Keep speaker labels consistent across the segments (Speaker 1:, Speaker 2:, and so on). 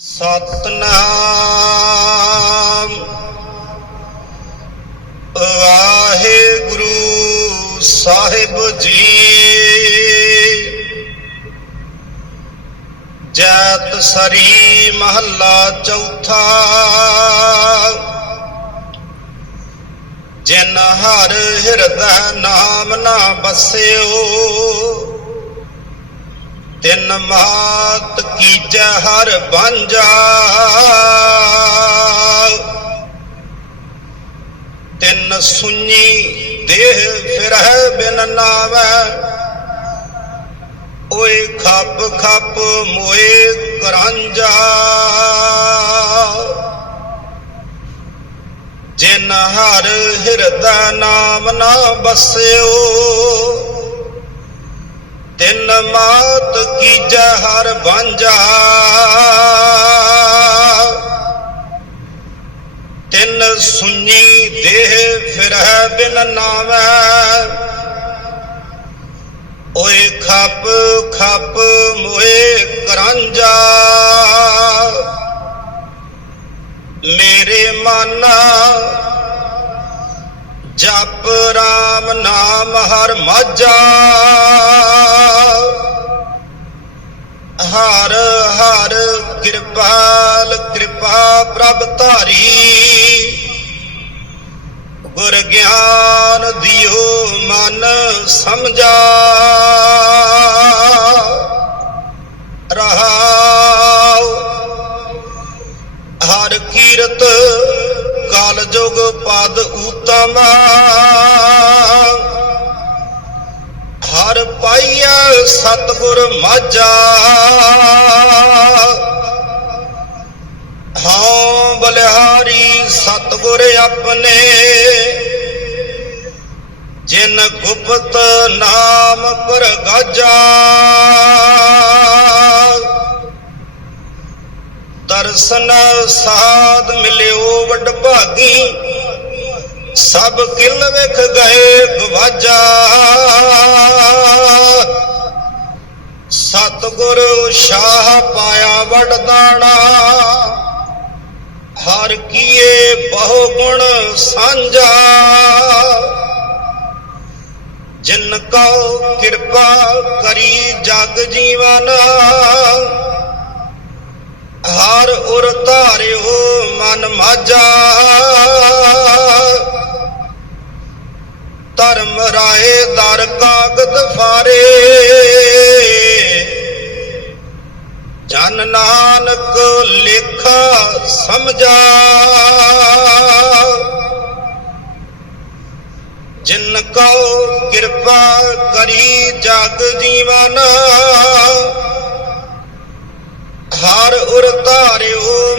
Speaker 1: ਸਤਨਾਮ। ਵਾਹਿਗੁਰੂ ਸਾਹਿਬ ਜੀ। ਜੈਤ ਸਰੀ ਮਹੱਲਾ ਚੌਥਾ। ਜਿਨ ਹਰ ਹਿਰਦੈ ਨਾਮ ਨਾ ਬਸਿਓ ਤਿੰਨ ਮਾਤ ਕੀਜੈ ਹਰ ਬਾਂਝਾ ਤਿੰਨ ਸੁਣੀ ਦੇਹ ਫਿਰਹਿ ਬਿਨ ਨਾਵੈ। ਓਏ ਖੱਪ ਖੱਪ ਮੋਏ ਕਰਾਂਜਾ ਜਿਨ ਹਰ ਹਿਰਦੈ ਨਾਮ ਨਾ ਬਸਿਓ ਤਿੰਨ ਮੌਤ ਕੀਜੈ ਹਰ ਬਾਂਝਾ ਤਿੰਨ ਸੁਣੀ ਦੇਹ ਫਿਰਹਿ ਬਿਨ ਨਾਵੈ। ਓਏ ਖੱਪ ਖੱਪ ਮੋਏ ਕਰਾਂਜਾ ਮੇਰੇ ਮਨ ਜਪ ਰਾਮ ਨਾਮ ਹਰ ਮਾਝਾ। ਹਰ ਹਰ ਕਿਰਪਾਲ ਕਿਰਪਾ ਪ੍ਰਭ ਧਾਰੀ। ਗੁਰ ਗਿਆਨ ਦਿਓ ਮਨ ਸਮਝਾ। ਕਾਲ ਜੋਗ ਪਦ ਊਤਮ। ਹਰ ਪਾਈਐ ਸਤਗੁਰ ਮਾਝਾ। ਹਾਂ ਬਲਿਹਾਰੀ ਸਤਗੁਰ ਆਪਣੇ। ਜਿਨ ਗੁਪਤ ਨਾਮ ਪ੍ਰਗਾਜਾ ਦਰਸ਼ਨ ਸਾਧ ਮਿਲਿਓ ਵਡ ਭਾਗੀ। ਸਭ ਕਿਲ ਵਿਖ ਗਏ ਗਵਾਜਾ ਸਤਗੁਰ ਸ਼ਾਹ ਪਾਇਆ ਵਡ ਦਾਣਾ। ਹਰ ਕੀਏ ਬਹੁ ਗੁਣ ਸਾਂਝਾ। ਜਿਨ ਕਉ ਕਿਰਪਾ ਕਰੀ ਜਗ ਜੀਵਨ। ਹਰ ਉਰ ਧਾਰਿਓ ਮਨ ਮਾਝਾ ਧਰਮ ਰਾਏ ਦਰ ਕਾਗਦ ਫਾਰੇ। ਜਨ ਨਾਨਕ ਲੇਖਾ ਸਮਝਾ। ਜਿਨ ਕਉ ਕਿਰਪਾ ਕਰੀ ਜਗ ਜੀਵਨ ਹਰ ਉਰ ਧਾਰਿਓ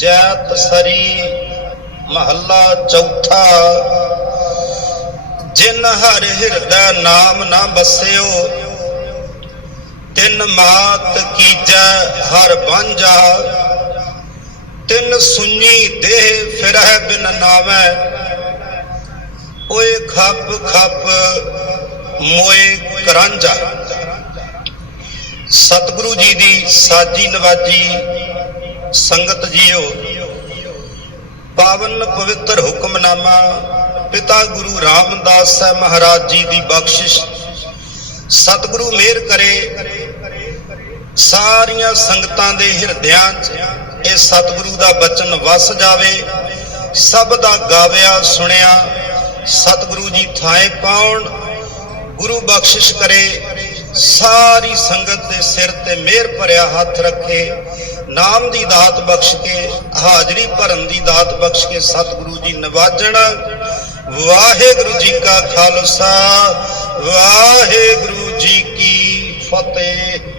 Speaker 1: ਜੈਤ ਸਰੀ ਮਹੱਲਾ ਚੌਥਾ। ਜਿਨ ਹਰ ਹਿਰਦੈ ਨਾਮ ਨਾ ਬਸਿਓ, ਤਿੰਨ ਮਾਤ ਕੀਜੈ ਹਰ ਬਾਂਝਾ ਤਿੰਨ ਸੁਣੀ ਦੇਹ ਫਿਰਹਿ ਬਿਨ ਨਾਵੈ, ਓਏ ਖੱਪ ਖੱਪ ਮੋਏ ਕਰਾਂਝਾ। ਸਤਿਗੁਰੂ ਜੀ ਦੀ ਸਾਜੀ ਨਵਾਜੀ ਸੰਗਤ ਜੀਓ, ਪਾਵਨ ਪਵਿੱਤਰ ਹੁਕਮਨਾਮਾ ਪਿਤਾ ਗੁਰੂ ਰਾਮਦਾਸ ਸਾਹਿਬ ਮਹਾਰਾਜ ਜੀ ਦੀ ਬਖਸ਼ਿਸ਼। ਸਤਿਗੁਰੂ ਮਿਹਰ ਕਰੇ, ਸਾਰੀਆਂ ਸੰਗਤਾਂ ਦੇ ਹਿਰਦਿਆਂ 'ਚ ਇਹ ਸਤਿਗੁਰੂ ਦਾ ਬਚਨ ਵਸ ਜਾਵੇ, ਸਭ ਦਾ ਗਾਵਿਆ ਸੁਣਿਆ, ਸਤਿਗੁਰੂ ਜੀ ਥਾਏ ਪਾਉਣ, ਗੁਰੂ ਬਖਸ਼ਿਸ਼ ਕਰੇ, ਸਾਰੀ ਸੰਗਤ ਦੇ ਸਿਰ ਤੇ ਮਿਹਰ ਭਰਿਆ ਹੱਥ ਰੱਖੇ। ਨਾਮ ਦੀ ਦਾਤ ਬਖਸ਼ ਕੇ, ਹਾਜ਼ਰੀ ਭਰਨ ਦੀ ਦਾਤ ਬਖਸ਼ ਕੇ ਸਤਿਗੁਰੂ ਜੀ ਨਵਾਜਣ। ਵਾਹਿਗੁਰੂ ਜੀ ਕਾ ਖਾਲਸਾ, ਵਾਹਿਗੁਰੂ ਜੀ ਕੀ ਫਤਿਹ।